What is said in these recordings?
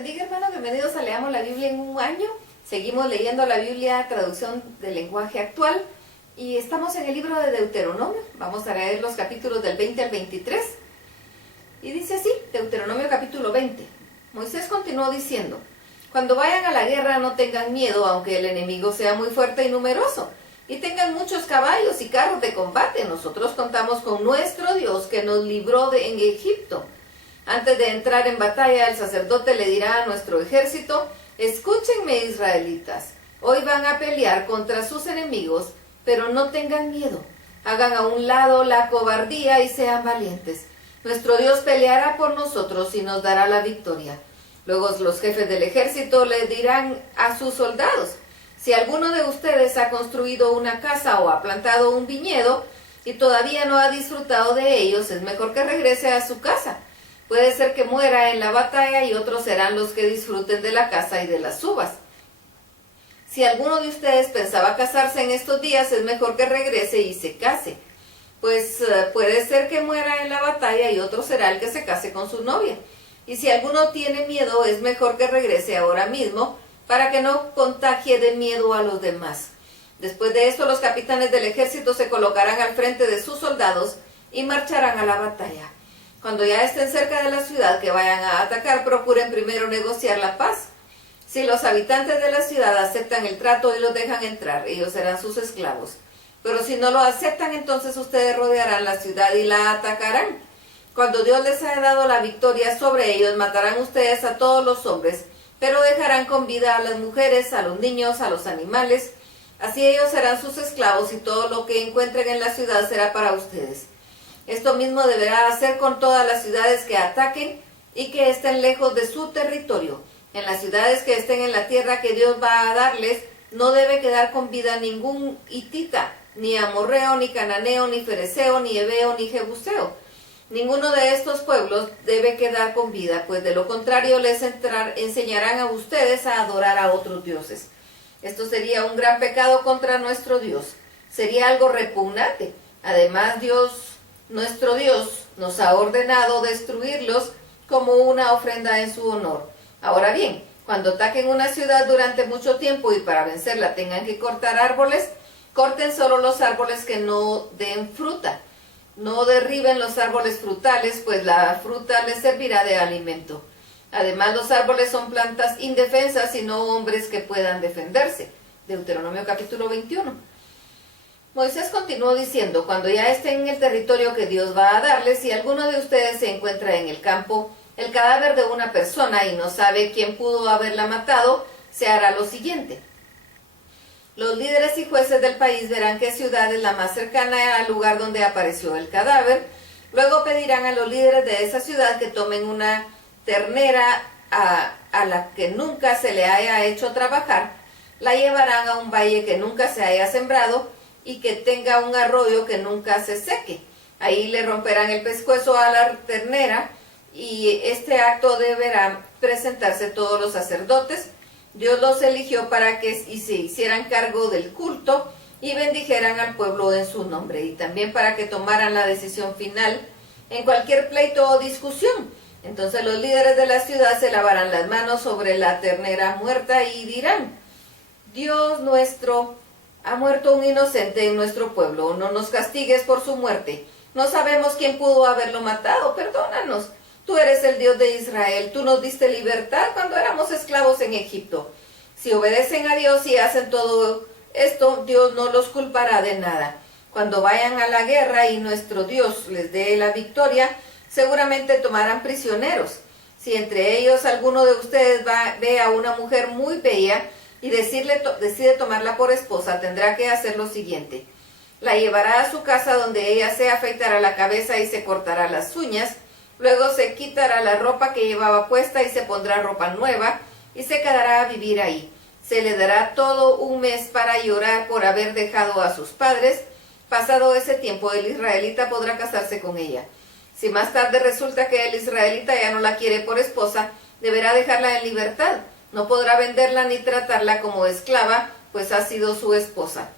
bendiga, hermano. Bienvenidos a Leamos la Biblia en un año. Seguimos leyendo la Biblia, traducción del lenguaje actual. Y estamos en el libro de Deuteronomio. Vamos a leer los capítulos del 20 al 23. Y dice así, Deuteronomio capítulo 20. Moisés continuó diciendo: cuando vayan a la guerra no tengan miedo, aunque el enemigo sea muy fuerte y numeroso, y tengan muchos caballos y carros de combate. Nosotros contamos con nuestro Dios que nos libró en Egipto. Antes de entrar en batalla, el sacerdote le dirá a nuestro ejército: escúchenme, israelitas, hoy van a pelear contra sus enemigos, pero no tengan miedo. Hagan a un lado la cobardía y sean valientes. Nuestro Dios peleará por nosotros y nos dará la victoria. Luego los jefes del ejército le dirán a sus soldados: si alguno de ustedes ha construido una casa o ha plantado un viñedo y todavía no ha disfrutado de ellos, es mejor que regrese a su casa. Puede ser que muera en la batalla y otros serán los que disfruten de la casa y de las uvas. Si alguno de ustedes pensaba casarse en estos días, es mejor que regrese y se case, pues puede ser que muera en la batalla y otro será el que se case con su novia. Y si alguno tiene miedo, es mejor que regrese ahora mismo, para que no contagie de miedo a los demás. Después de esto, los capitanes del ejército se colocarán al frente de sus soldados y marcharán a la batalla. Cuando ya estén cerca de la ciudad que vayan a atacar, procuren primero negociar la paz. Si los habitantes de la ciudad aceptan el trato y los dejan entrar, ellos serán sus esclavos. Pero si no lo aceptan, entonces ustedes rodearán la ciudad y la atacarán. Cuando Dios les haya dado la victoria sobre ellos, matarán ustedes a todos los hombres, pero dejarán con vida a las mujeres, a los niños, a los animales. Así ellos serán sus esclavos y todo lo que encuentren en la ciudad será para ustedes. Esto mismo deberá hacer con todas las ciudades que ataquen y que estén lejos de su territorio. En las ciudades que estén en la tierra que Dios va a darles, no debe quedar con vida ningún hitita, ni amorreo, ni cananeo, ni fereceo, ni heveo, ni jebuseo. Ninguno de estos pueblos debe quedar con vida, pues de lo contrario les enseñarán a ustedes a adorar a otros dioses. Esto sería un gran pecado contra nuestro Dios. Sería algo repugnante. Además, nuestro Dios nos ha ordenado destruirlos como una ofrenda en su honor. Ahora bien, cuando ataquen una ciudad durante mucho tiempo y para vencerla tengan que cortar árboles, corten solo los árboles que no den fruta. No derriben los árboles frutales, pues la fruta les servirá de alimento. Además, los árboles son plantas indefensas y no hombres que puedan defenderse. Deuteronomio capítulo 21. Moisés continuó diciendo: cuando ya estén en el territorio que Dios va a darles, si alguno de ustedes se encuentra en el campo el cadáver de una persona y no sabe quién pudo haberla matado, se hará lo siguiente. Los líderes y jueces del país verán qué ciudad es la más cercana al lugar donde apareció el cadáver. Luego pedirán a los líderes de esa ciudad que tomen una ternera a la que nunca se le haya hecho trabajar, la llevarán a un valle que nunca se haya sembrado y que tenga un arroyo que nunca se seque. Ahí le romperán el pescuezo a la ternera y este acto deberán presentarse todos los sacerdotes. Dios los eligió para que se hicieran cargo del culto y bendijeran al pueblo en su nombre, y también para que tomaran la decisión final en cualquier pleito o discusión. Entonces los líderes de la ciudad se lavarán las manos sobre la ternera muerta y dirán: Dios nuestro, ha muerto un inocente en nuestro pueblo, no nos castigues por su muerte. No sabemos quién pudo haberlo matado, perdónanos. Tú eres el Dios de Israel, tú nos diste libertad cuando éramos esclavos en Egipto. Si obedecen a Dios y hacen todo esto, Dios no los culpará de nada. Cuando vayan a la guerra y nuestro Dios les dé la victoria, seguramente tomarán prisioneros. Si entre ellos alguno de ustedes ve a una mujer muy bella y decide tomarla por esposa, tendrá que hacer lo siguiente. La llevará a su casa donde ella se afeitará la cabeza y se cortará las uñas. Luego se quitará la ropa que llevaba puesta y se pondrá ropa nueva y se quedará a vivir ahí. Se le dará todo un mes para llorar por haber dejado a sus padres. Pasado ese tiempo, el israelita podrá casarse con ella. Si más tarde resulta que el israelita ya no la quiere por esposa, deberá dejarla en libertad. No podrá venderla ni tratarla como esclava, pues ha sido su esposa.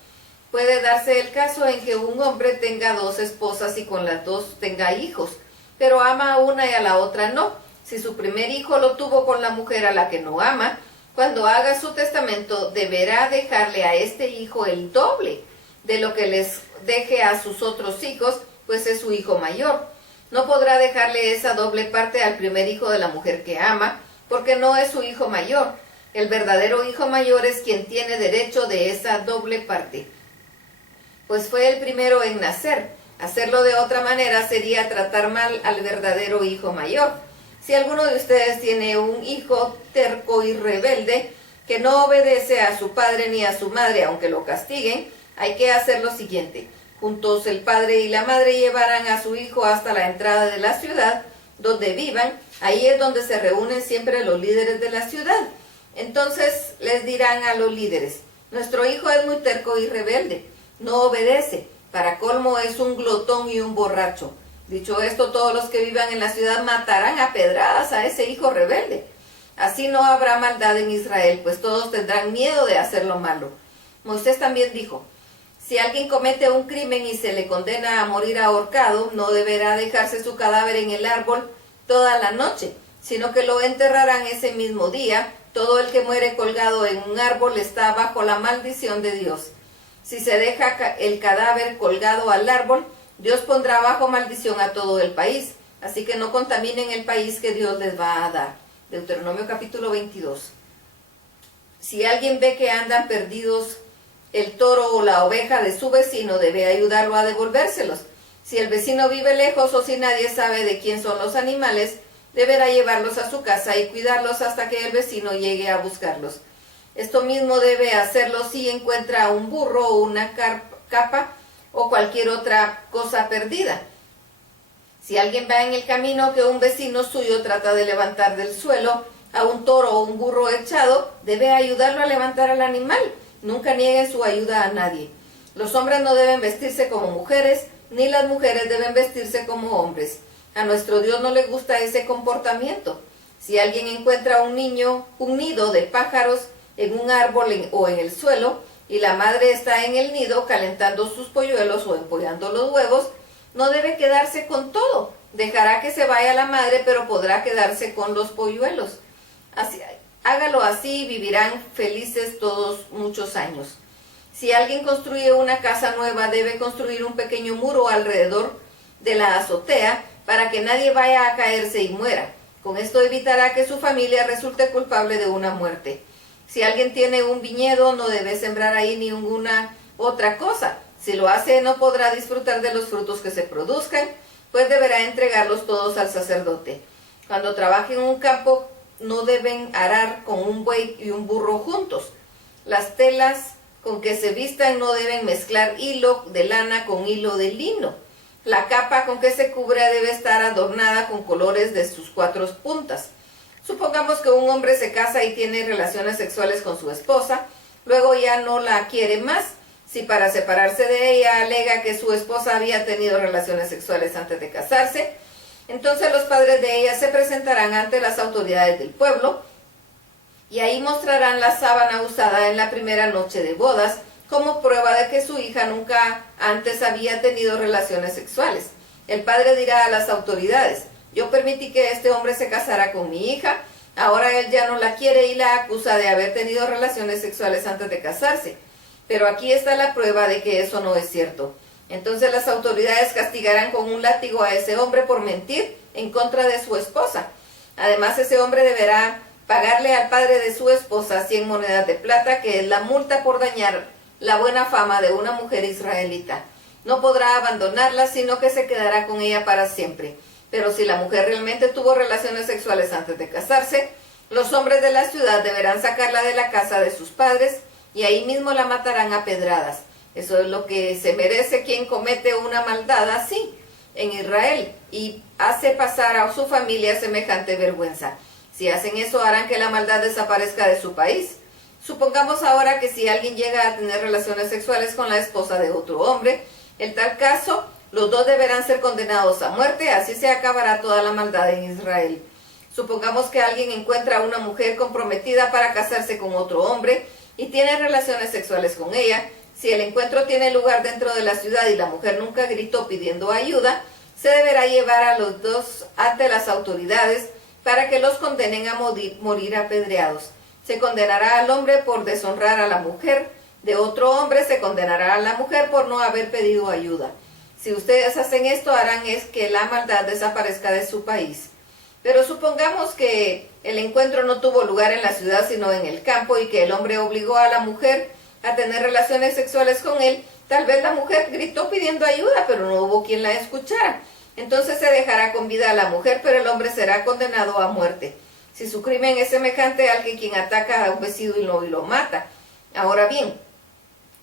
Puede darse el caso en que un hombre tenga dos esposas y con las dos tenga hijos, pero ama a una y a la otra no. Si su primer hijo lo tuvo con la mujer a la que no ama, cuando haga su testamento deberá dejarle a este hijo el doble de lo que les deje a sus otros hijos, pues es su hijo mayor. No podrá dejarle esa doble parte al primer hijo de la mujer que ama, porque no es su hijo mayor. El verdadero hijo mayor es quien tiene derecho de esa doble parte, pues fue el primero en nacer. Hacerlo de otra manera sería tratar mal al verdadero hijo mayor. Si alguno de ustedes tiene un hijo terco y rebelde, que no obedece a su padre ni a su madre, aunque lo castiguen, hay que hacer lo siguiente. Juntos el padre y la madre llevarán a su hijo hasta la entrada de la ciudad donde vivan. Ahí es donde se reúnen siempre los líderes de la ciudad. Entonces les dirán a los líderes: nuestro hijo es muy terco y rebelde, no obedece, para colmo es un glotón y un borracho. Dicho esto, todos los que vivan en la ciudad matarán a pedradas a ese hijo rebelde. Así no habrá maldad en Israel, pues todos tendrán miedo de hacer lo malo. Moisés también dijo: si alguien comete un crimen y se le condena a morir ahorcado, no deberá dejarse su cadáver en el árbol toda la noche, sino que lo enterrarán ese mismo día. Todo el que muere colgado en un árbol está bajo la maldición de Dios. Si se deja el cadáver colgado al árbol, Dios pondrá bajo maldición a todo el país. Así que no contaminen el país que Dios les va a dar. Deuteronomio capítulo 22. Si alguien ve que andan perdidos el toro o la oveja de su vecino, debe ayudarlo a devolvérselos. Si el vecino vive lejos o si nadie sabe de quién son los animales, deberá llevarlos a su casa y cuidarlos hasta que el vecino llegue a buscarlos. Esto mismo debe hacerlo si encuentra un burro o una capa o cualquier otra cosa perdida. Si alguien va en el camino que un vecino suyo trata de levantar del suelo a un toro o un burro echado, debe ayudarlo a levantar al animal. Nunca nieguen su ayuda a nadie. Los hombres no deben vestirse como mujeres, ni las mujeres deben vestirse como hombres. A nuestro Dios no le gusta ese comportamiento. Si alguien encuentra un nido de pájaros en un árbol o en el suelo, y la madre está en el nido calentando sus polluelos o empollando los huevos, no debe quedarse con todo. Dejará que se vaya la madre, pero podrá quedarse con los polluelos. Hágalo así y vivirán felices todos muchos años. Si alguien construye una casa nueva, debe construir un pequeño muro alrededor de la azotea para que nadie vaya a caerse y muera. Con esto evitará que su familia resulte culpable de una muerte. Si alguien tiene un viñedo, no debe sembrar ahí ninguna otra cosa. Si lo hace, no podrá disfrutar de los frutos que se produzcan, pues deberá entregarlos todos al sacerdote. Cuando trabaje en un campo, no deben arar con un buey y un burro juntos. Las telas con que se vistan no deben mezclar hilo de lana con hilo de lino. La capa con que se cubre debe estar adornada con colores de sus 4 puntas. Supongamos que un hombre se casa y tiene relaciones sexuales con su esposa, luego ya no la quiere más. Si para separarse de ella alega que su esposa había tenido relaciones sexuales antes de casarse, entonces los padres de ella se presentarán ante las autoridades del pueblo y ahí mostrarán la sábana usada en la primera noche de bodas como prueba de que su hija nunca antes había tenido relaciones sexuales. El padre dirá a las autoridades: yo permití que este hombre se casara con mi hija, ahora él ya no la quiere y la acusa de haber tenido relaciones sexuales antes de casarse. Pero aquí está la prueba de que eso no es cierto. Entonces las autoridades castigarán con un látigo a ese hombre por mentir en contra de su esposa. Además, ese hombre deberá pagarle al padre de su esposa 100 monedas de plata, que es la multa por dañar la buena fama de una mujer israelita. No podrá abandonarla, sino que se quedará con ella para siempre. Pero si la mujer realmente tuvo relaciones sexuales antes de casarse, los hombres de la ciudad deberán sacarla de la casa de sus padres y ahí mismo la matarán a pedradas. Eso es lo que se merece quien comete una maldad así en Israel y hace pasar a su familia semejante vergüenza. Si hacen eso, harán que la maldad desaparezca de su país. Supongamos ahora que si alguien llega a tener relaciones sexuales con la esposa de otro hombre, en tal caso, los dos deberán ser condenados a muerte, así se acabará toda la maldad en Israel. Supongamos que alguien encuentra a una mujer comprometida para casarse con otro hombre y tiene relaciones sexuales con ella. Si el encuentro tiene lugar dentro de la ciudad y la mujer nunca gritó pidiendo ayuda, se deberá llevar a los dos ante las autoridades para que los condenen a morir apedreados. Se condenará al hombre por deshonrar a la mujer, de otro hombre se condenará a la mujer por no haber pedido ayuda. Si ustedes hacen esto, harán es que la maldad desaparezca de su país. Pero supongamos que el encuentro no tuvo lugar en la ciudad sino en el campo y que el hombre obligó a la mujer a tener relaciones sexuales con él. Tal vez la mujer gritó pidiendo ayuda, pero no hubo quien la escuchara. Entonces se dejará con vida a la mujer, pero el hombre será condenado a muerte, si su crimen es semejante al que quien ataca a un vecino y lo mata. Ahora bien,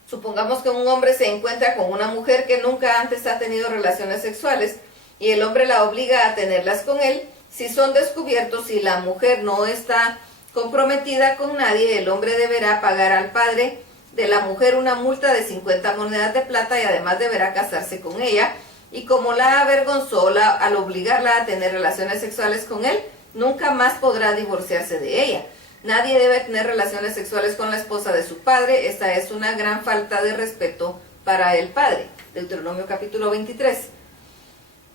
supongamos que un hombre se encuentra con una mujer que nunca antes ha tenido relaciones sexuales y el hombre la obliga a tenerlas con él. Si son descubiertos y la mujer no está comprometida con nadie, el hombre deberá pagar al padre de la mujer una multa de 50 monedas de plata y además deberá casarse con ella. Y como la avergonzó al obligarla a tener relaciones sexuales con él, nunca más podrá divorciarse de ella. Nadie debe tener relaciones sexuales con la esposa de su padre. Esta es una gran falta de respeto para el padre. Deuteronomio capítulo 23.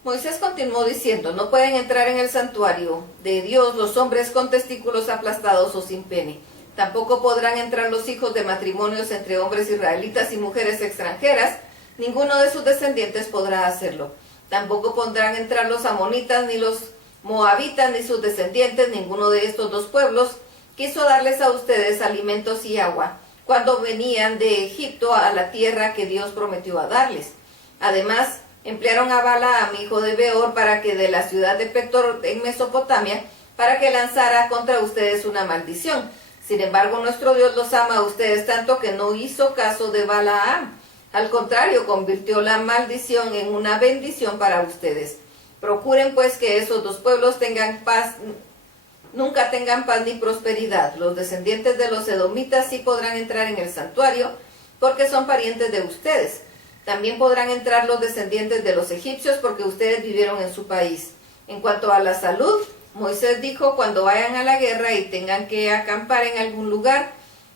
Moisés continuó diciendo: no pueden entrar en el santuario de Dios los hombres con testículos aplastados o sin pene. Tampoco podrán entrar los hijos de matrimonios entre hombres israelitas y mujeres extranjeras. Ninguno de sus descendientes podrá hacerlo. Tampoco podrán entrar los amonitas, ni los moabitas, ni sus descendientes. Ninguno de estos dos pueblos quiso darles a ustedes alimentos y agua cuando venían de Egipto a la tierra que Dios prometió a darles. Además, emplearon a Balaam, hijo de Beor, para que de la ciudad de Petor en Mesopotamia, para que lanzara contra ustedes una maldición. Sin embargo, nuestro Dios los ama a ustedes tanto que no hizo caso de Balaam. Al contrario, convirtió la maldición en una bendición para ustedes. Procuren pues que esos dos pueblos tengan paz, nunca tengan paz ni prosperidad. Los descendientes de los edomitas sí podrán entrar en el santuario, porque son parientes de ustedes. También podrán entrar los descendientes de los egipcios, porque ustedes vivieron en su país. En cuanto a la salud, Moisés dijo: cuando vayan a la guerra y tengan que acampar en algún lugar,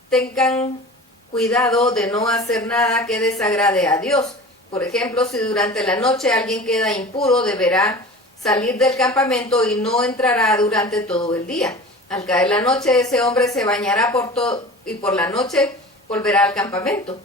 tengan cuidado de no hacer nada que desagrade a Dios. Por ejemplo, si durante la noche alguien queda impuro, deberá salir del campamento y no entrará durante todo el día. Al caer la noche, ese hombre se bañará y por la noche volverá al campamento.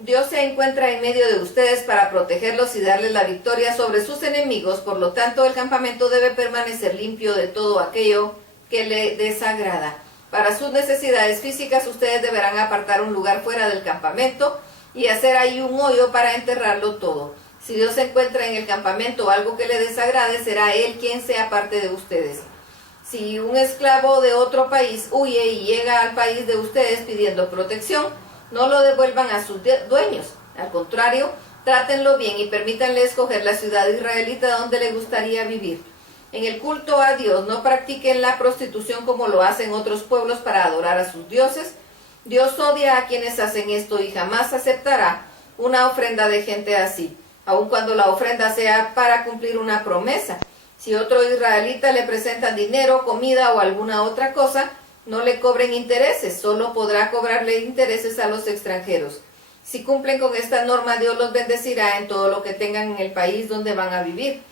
Dios se encuentra en medio de ustedes para protegerlos y darles la victoria sobre sus enemigos. Por lo tanto, el campamento debe permanecer limpio de todo aquello que le desagrada. Para sus necesidades físicas, ustedes deberán apartar un lugar fuera del campamento y hacer ahí un hoyo para enterrarlo todo. Si Dios se encuentra en el campamento algo que le desagrade, será Él quien sea parte de ustedes. Si un esclavo de otro país huye y llega al país de ustedes pidiendo protección, no lo devuelvan a sus dueños. Al contrario, trátenlo bien y permítanle escoger la ciudad israelita donde le gustaría vivir. En el culto a Dios, no practiquen la prostitución como lo hacen otros pueblos para adorar a sus dioses. Dios odia a quienes hacen esto y jamás aceptará una ofrenda de gente así, aun cuando la ofrenda sea para cumplir una promesa. Si otro israelita le presenta dinero, comida o alguna otra cosa, no le cobren intereses, solo podrá cobrarle intereses a los extranjeros. Si cumplen con esta norma, Dios los bendecirá en todo lo que tengan en el país donde van a vivir.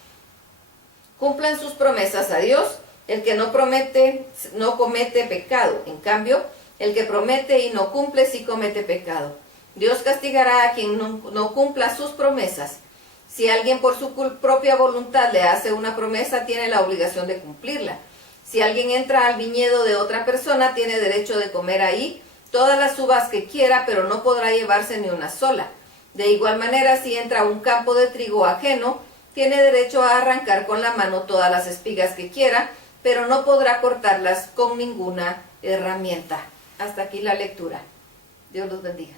Cumplan sus promesas a Dios. El que no promete no comete pecado. En cambio, el que promete y no cumple sí comete pecado. Dios castigará a quien no cumpla sus promesas. Si alguien por su propia voluntad le hace una promesa, tiene la obligación de cumplirla. Si alguien entra al viñedo de otra persona, tiene derecho de comer ahí todas las uvas que quiera, pero no podrá llevarse ni una sola. De igual manera, si entra a un campo de trigo ajeno, tiene derecho a arrancar con la mano todas las espigas que quiera, pero no podrá cortarlas con ninguna herramienta. Hasta aquí la lectura. Dios los bendiga.